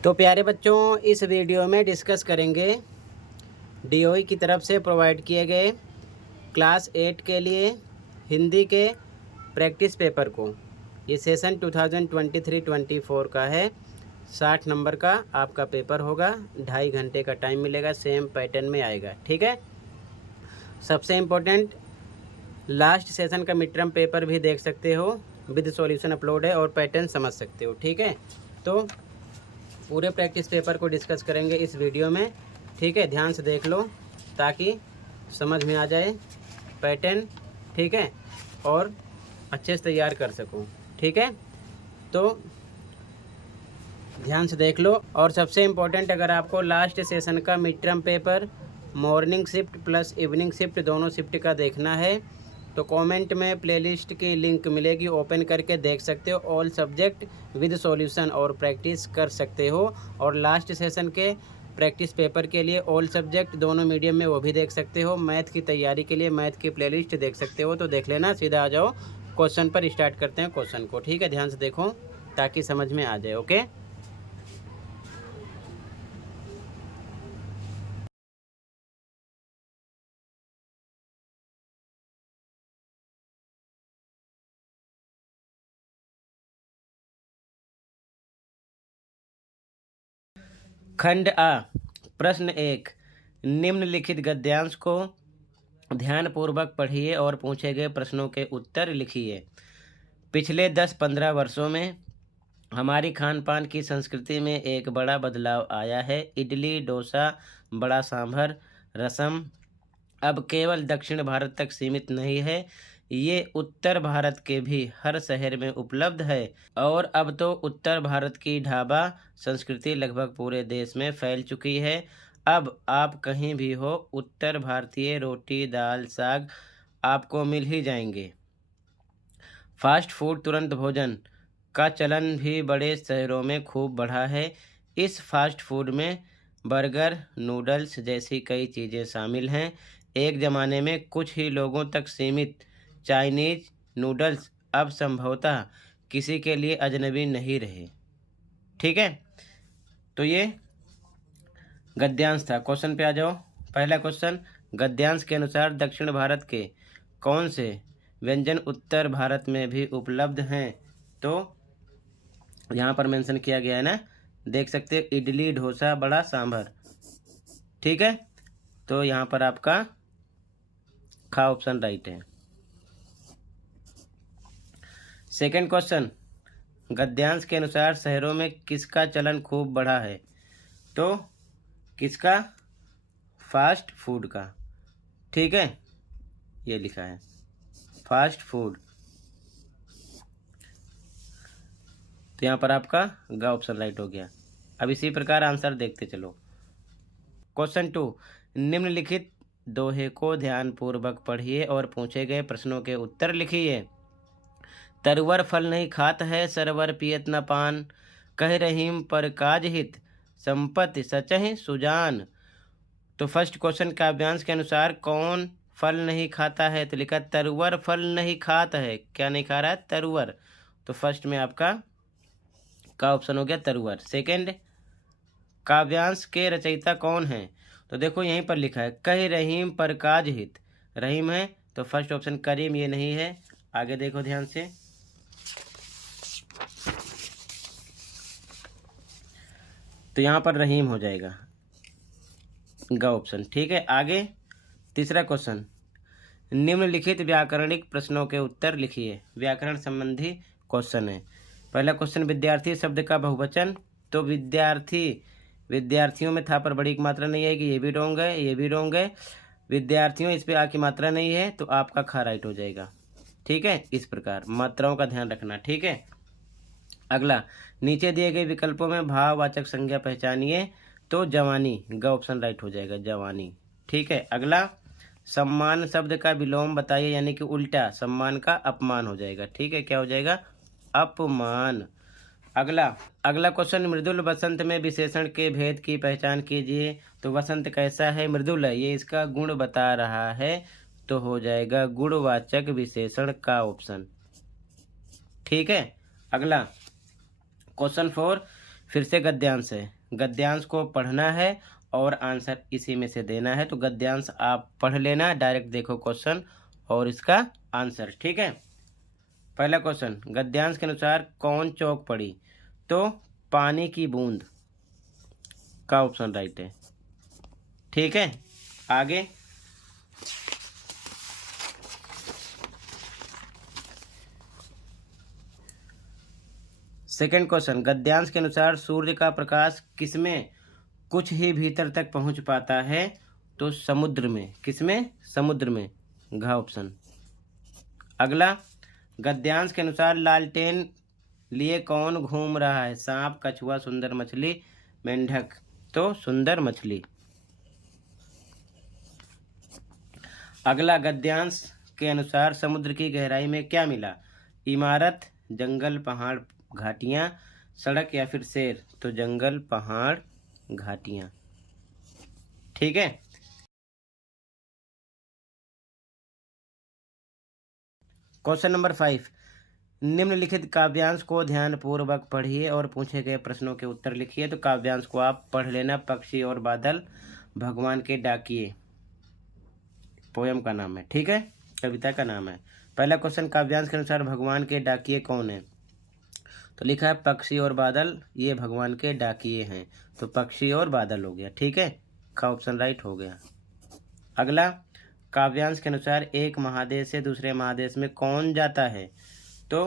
तो प्यारे बच्चों, इस वीडियो में डिस्कस करेंगे डीओई की तरफ से प्रोवाइड किए गए क्लास 8 के लिए हिंदी के प्रैक्टिस पेपर को। ये सेशन 2023-24 का है। 60 नंबर का आपका पेपर होगा। 2.5 घंटे का टाइम मिलेगा। सेम पैटर्न में आएगा। ठीक है। सबसे इम्पोर्टेंट, लास्ट सेशन का मिड टर्म पेपर भी देख सकते हो, विद सॉल्यूशन अपलोड है और पैटर्न समझ सकते हो। ठीक है। तो पूरे प्रैक्टिस पेपर को डिस्कस करेंगे इस वीडियो में। ठीक है, ध्यान से देख लो ताकि समझ में आ जाए पैटर्न। ठीक है, और अच्छे से तैयार कर सकूं। ठीक है, तो ध्यान से देख लो। और सबसे इम्पोर्टेंट, अगर आपको लास्ट सेशन का mid term paper morning shift plus evening shift दोनों शिफ्ट का देखना है तो कमेंट में प्लेलिस्ट की लिंक मिलेगी, ओपन करके देख सकते हो। ऑल सब्जेक्ट विद सॉल्यूशन और प्रैक्टिस कर सकते हो। और लास्ट सेशन के प्रैक्टिस पेपर के लिए ऑल सब्जेक्ट दोनों मीडियम में वो भी देख सकते हो। मैथ की तैयारी के लिए मैथ की प्लेलिस्ट देख सकते हो। तो देख लेना। सीधा आ जाओ क्वेश्चन पर, स्टार्ट करते हैं क्वेश्चन को। ठीक है, ध्यान से देखो ताकि समझ में आ जाए। ओके, खंड आ। प्रश्न 1, निम्नलिखित गद्यांश को ध्यानपूर्वक पढ़िए और पूछे गए प्रश्नों के उत्तर लिखिए। पिछले 10-15 वर्षों में हमारी खान पान की संस्कृति में एक बड़ा बदलाव आया है। इडली, डोसा, बड़ा सांभर, रसम अब केवल दक्षिण भारत तक सीमित नहीं है, ये उत्तर भारत के भी हर शहर में उपलब्ध है। और अब तो उत्तर भारत की ढाबा संस्कृति लगभग पूरे देश में फैल चुकी है। अब आप कहीं भी हो, उत्तर भारतीय रोटी, दाल, साग आपको मिल ही जाएंगे। फास्ट फूड, तुरंत भोजन का चलन भी बड़े शहरों में खूब बढ़ा है। इस फास्ट फूड में बर्गर, नूडल्स जैसी कई चीज़ें शामिल हैं। एक ज़माने में कुछ ही लोगों तक सीमित चाइनीज नूडल्स अब संभवतः किसी के लिए अजनबी नहीं रहे। ठीक है, तो ये गद्यांश था। क्वेश्चन पे आ जाओ। पहला क्वेश्चन, गद्यांश के अनुसार दक्षिण भारत के कौन से व्यंजन उत्तर भारत में भी उपलब्ध हैं? तो यहाँ पर मेंशन किया गया है ना, देख सकते हो, इडली, डोसा, बड़ा सांभर। ठीक है, तो यहाँ पर आपका खा ऑप्शन राइट है। सेकंड क्वेश्चन, गद्यांश के अनुसार शहरों में किसका चलन खूब बढ़ा है? तो किसका? फास्ट फूड का। ठीक है, ये लिखा है फास्ट फूड, तो यहाँ पर आपका ग ऑप्शन राइट हो गया। अब इसी प्रकार आंसर देखते चलो। क्वेश्चन 2, निम्नलिखित दोहे को ध्यानपूर्वक पढ़िए और पूछे गए प्रश्नों के उत्तर लिखिए। तरवर फल नहीं खात है, सरवर पियत न पान, कह रहीम पर काज हित, संपत्ति सचहि सुजान। तो फर्स्ट क्वेश्चन काव्यांश के अनुसार कौन फल नहीं खाता है? तो लिखा तरवर फल नहीं खाता है। क्या नहीं खा रहा है? तरवर। तो फर्स्ट में आपका का ऑप्शन हो गया तरवर। सेकंड, काव्यांश के रचयिता कौन है? तो देखो यहीं पर लिखा है कह रहीम पर काज हित, रहीम है तो फर्स्ट ऑप्शन करीम, ये नहीं है। आगे देखो ध्यान से, तो यहाँ पर रहीम हो जाएगा, ग ऑप्शन। ठीक है, आगे तीसरा क्वेश्चन, निम्नलिखित व्याकरणिक प्रश्नों के उत्तर लिखिए। व्याकरण संबंधी क्वेश्चन है। पहला क्वेश्चन, विद्यार्थी शब्द का बहुवचन। तो विद्यार्थी, विद्यार्थियों में था पर बड़ी की मात्रा नहीं आएगी, ये भी रोंग है, ये भी रोंग है। विद्यार्थियों, इस पे आ की मात्रा नहीं है तो आपका खा राइट हो जाएगा। ठीक है, इस प्रकार मात्राओं का ध्यान रखना। ठीक है, अगला, नीचे दिए गए विकल्पों में भाववाचक संज्ञा पहचानिए। तो जवानी, ग ऑप्शन राइट हो जाएगा, जवानी। ठीक है, अगला, सम्मान शब्द का विलोम बताइए, यानी कि उल्टा सम्मान का अपमान हो जाएगा। ठीक है, क्या हो जाएगा? अपमान। अगला अगला क्वेश्चन, मृदुल वसंत में विशेषण के भेद की पहचान कीजिए। तो वसंत कैसा है? मृदुल है, ये इसका गुण बता रहा है, तो हो जाएगा गुणवाचक विशेषण का ऑप्शन। ठीक है, अगला क्वेश्चन 4, फिर से गद्यांश है, गद्यांश को पढ़ना है और आंसर इसी में से देना है। तो गद्यांश आप पढ़ लेना, डायरेक्ट देखो क्वेश्चन और इसका आंसर। ठीक है, पहला क्वेश्चन, गद्यांश के अनुसार कौन चौक पड़ी? तो पानी की बूंद का ऑप्शन राइट है। ठीक है, आगे सेकंड क्वेश्चन, गद्यांश के अनुसार सूर्य का प्रकाश किसमें कुछ ही भीतर तक पहुंच पाता है? तो समुद्र में। किसमें? समुद्र में, घ ऑप्शन। अगला, गद्यांश के अनुसार लालटेन लिए कौन घूम रहा है? सांप, कछुआ, सुंदर मछली, मेंढक। तो सुंदर मछली। अगला, गद्यांश के अनुसार समुद्र की गहराई में क्या मिला? इमारत, जंगल, पहाड़, घाटियां, सड़क या फिर शेर? तो जंगल, पहाड़, घाटियां। ठीक है, क्वेश्चन नंबर 5, निम्नलिखित काव्यांश को ध्यानपूर्वक पढ़िए और पूछे गए प्रश्नों के उत्तर लिखिए। तो काव्यांश को आप पढ़ लेना, पक्षी और बादल भगवान के डाकिए पोयम का नाम है। ठीक है, कविता का नाम है। पहला क्वेश्चन, काव्यांश के अनुसार भगवान के डाकिए कौन है? तो लिखा है पक्षी और बादल, ये भगवान के डाकिए हैं। तो पक्षी और बादल हो गया। ठीक है, का ऑप्शन राइट हो गया। अगला, काव्यांश के अनुसार एक महादेश से दूसरे महादेश में कौन जाता है? तो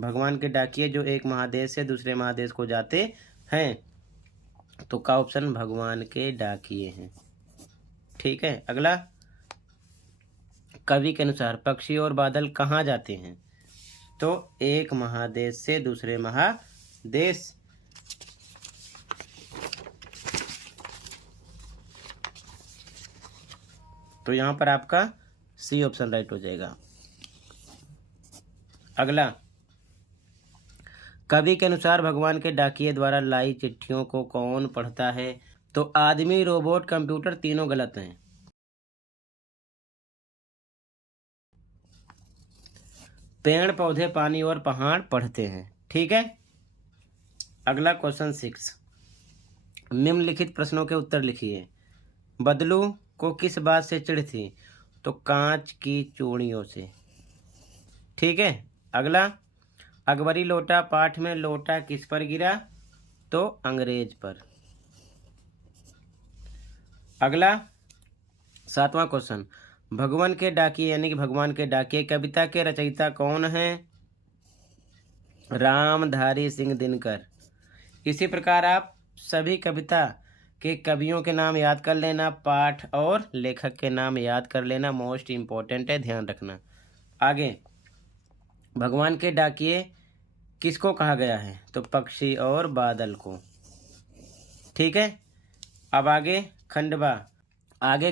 भगवान के डाकिए जो एक महादेश से दूसरे महादेश को जाते हैं। तो का ऑप्शन भगवान के डाकिए हैं। ठीक है, अगला, कवि के अनुसार पक्षी और बादल कहाँ जाते हैं? तो एक महादेश से दूसरे महादेश। तो यहां पर आपका सी ऑप्शन राइट हो जाएगा। अगला, कवि के अनुसार भगवान के डाकिए द्वारा लाई चिट्ठियों को कौन पढ़ता है? तो आदमी, रोबोट, कंप्यूटर, तीनों गलत हैं। पेड़ पौधे, पानी और पहाड़ पढ़ते हैं। ठीक है, अगला क्वेश्चन 6, निम्नलिखित प्रश्नों के उत्तर लिखिए। बदलू को किस बात से चिढ़ थी? तो कांच की चूड़ियों से। ठीक है, अगला, अकबरी लोटा पाठ में लोटा किस पर गिरा? तो अंग्रेज पर। अगला 7वां क्वेश्चन, भगवान के डाकिए यानी कि भगवान के डाकिए कविता के रचयिता कौन हैं? रामधारी सिंह दिनकर। इसी प्रकार आप सभी कविता के कवियों के नाम याद कर लेना, पाठ और लेखक के नाम याद कर लेना, मोस्ट इम्पोर्टेंट है, ध्यान रखना। आगे, भगवान के डाकिए किसको कहा गया है? तो पक्षी और बादल को। ठीक है, अब आगे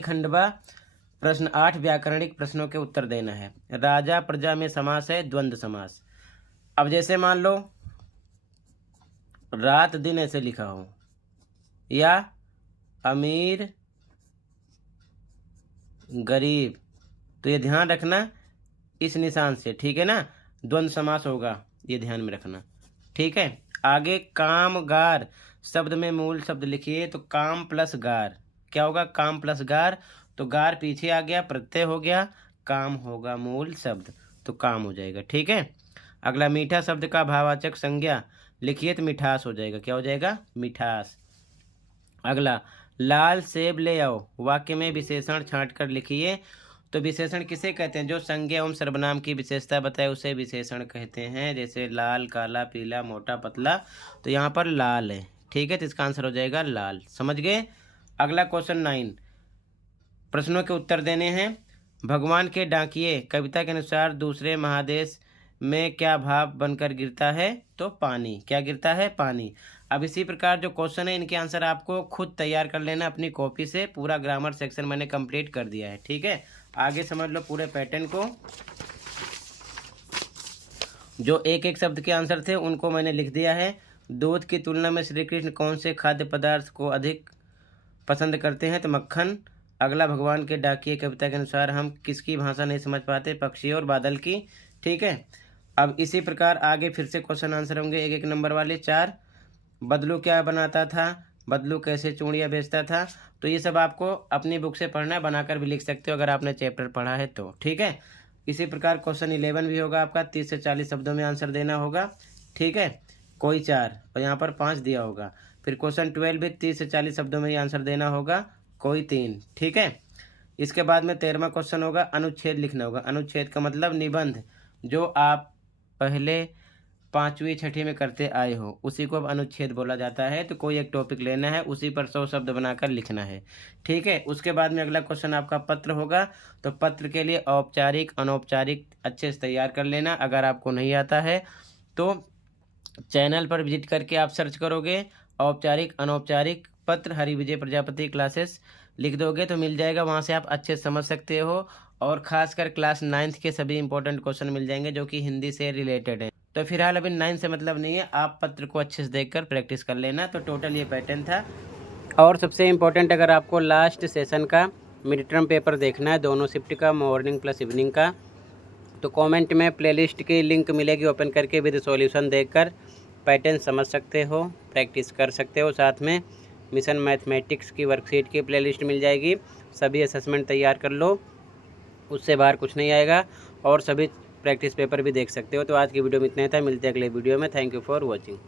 खंडवा प्रश्न 8 व्याकरणिक प्रश्नों के उत्तर देना है। राजा प्रजा में समास है द्वंद्व समास। अब जैसे मान लो रात दिन ऐसे लिखा हो, या अमीर गरीब, तो ये ध्यान रखना इस निशान से। ठीक है ना, द्वंद्व समास होगा, ये ध्यान में रखना। ठीक है, आगे कामगार शब्द में मूल शब्द लिखिए। तो काम प्लस गार क्या होगा? काम प्लस गार। तो गार पीछे आ गया, प्रत्यय हो गया, काम होगा मूल शब्द, तो काम हो जाएगा। ठीक है, अगला, मीठा शब्द का भाववाचक संज्ञा लिखिए। तो मिठास हो जाएगा। क्या हो जाएगा? मिठास। अगला, लाल सेब ले आओ वाक्य में विशेषण छांट कर लिखिए। तो विशेषण किसे कहते हैं? जो संज्ञा एवं सर्वनाम की विशेषता बताए उसे विशेषण कहते हैं। जैसे लाल, काला, पीला, मोटा, पतला, तो यहाँ पर लाल है। ठीक है, तो इसका आंसर हो जाएगा लाल। समझ गए? अगला क्वेश्चन 9 प्रश्नों के उत्तर देने हैं। भगवान के डाकिए कविता के अनुसार दूसरे महादेश में क्या भाप बनकर गिरता है? तो पानी। क्या गिरता है? पानी। अब इसी प्रकार जो क्वेश्चन है इनके आंसर आपको खुद तैयार कर लेना अपनी कॉपी से। पूरा ग्रामर सेक्शन मैंने कंप्लीट कर दिया है। ठीक है, आगे समझ लो पूरे पैटर्न को। जो एक एक शब्द के आंसर थे उनको मैंने लिख दिया है। दूध की तुलना में श्री कृष्ण कौन से खाद्य पदार्थ को अधिक पसंद करते हैं? तो मक्खन। अगला, भगवान के डाकिए कविता के अनुसार हम किसकी भाषा नहीं समझ पाते? पक्षी और बादल की। ठीक है, अब इसी प्रकार आगे फिर से क्वेश्चन आंसर होंगे एक एक नंबर वाले 4। बदलू क्या बनाता था, बदलू कैसे चूड़ियाँ बेचता था। तो ये सब आपको अपनी बुक से पढ़ना है, बनाकर भी लिख सकते हो अगर आपने चैप्टर पढ़ा है तो, ठीक है। इसी प्रकार क्वेश्चन 11 भी होगा आपका, 30 से 40 शब्दों में आंसर देना होगा, ठीक है। कोई 4 और यहाँ पर 5 दिया होगा। फिर क्वेश्चन 12 भी 30 से 40 शब्दों में ही आंसर देना होगा, कोई 3, ठीक है। इसके बाद में 13वां क्वेश्चन होगा, अनुच्छेद लिखना होगा। अनुच्छेद का मतलब निबंध, जो आप पहले 5वीं 6वीं में करते आए हो उसी को अब अनुच्छेद बोला जाता है। तो कोई एक टॉपिक लेना है, उसी पर 100 शब्द बनाकर लिखना है, ठीक है। उसके बाद में अगला क्वेश्चन आपका पत्र होगा। तो पत्र के लिए औपचारिक अनौपचारिक अच्छे से तैयार कर लेना। अगर आपको नहीं आता है तो चैनल पर विजिट करके आप सर्च करोगे औपचारिक अनौपचारिक पत्र हरिविजय प्रजापति क्लासेस, लिख दोगे तो मिल जाएगा, वहाँ से आप अच्छे से समझ सकते हो। और खासकर क्लास 9th के सभी इंपॉर्टेंट क्वेश्चन मिल जाएंगे जो कि हिंदी से रिलेटेड है। तो फिलहाल अभी 9 से मतलब नहीं है, आप पत्र को अच्छे से देखकर प्रैक्टिस कर लेना। तो टोटल ये पैटर्न था। और सबसे इम्पोर्टेंट, अगर आपको लास्ट सेशन का मिड टर्म पेपर देखना है, दोनों शिफ्ट का, मॉर्निंग प्लस इवनिंग का, तो कमेंट में प्लेलिस्ट की लिंक मिलेगी, ओपन करके विद सॉल्यूशन देखकर पैटर्न समझ सकते हो, प्रैक्टिस कर सकते हो। साथ में मिशन मैथमेटिक्स की वर्कशीट की प्लेलिस्ट मिल जाएगी, सभी असेसमेंट तैयार कर लो, उससे बाहर कुछ नहीं आएगा। और सभी प्रैक्टिस पेपर भी देख सकते हो। तो आज की वीडियो में इतना ही था, मिलते हैं अगले वीडियो में। Thank you for watching.